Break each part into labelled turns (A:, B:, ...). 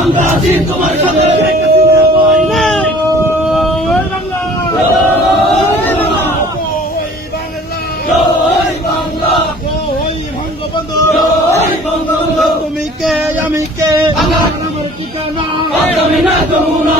A: আমরা আছি তোমার
B: তুমি কে আমি কে? আমার ঠিকানা।
A: তুমি না
B: তুমি না।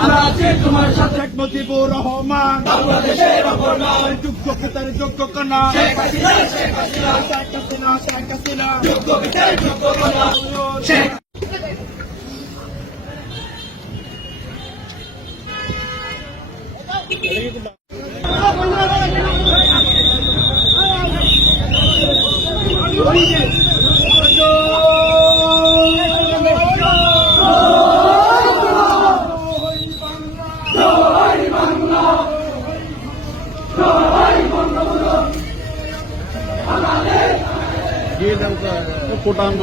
A: আমরা আছি তোমার সাথে।
B: শেখ মুজিবুর রহমান।
A: বাংলাদেশের অপরনাম
B: যোগ্য পিতার যোগ্য কন্যা।
A: শেখ হাসিনা শেখ হাসিনা।
B: শেখ হাসিনা শেখ হাসিনা।
A: যোগ্য বিচার যোগ্য কন্যা। শেখ জয় ये
B: लंका कोटांग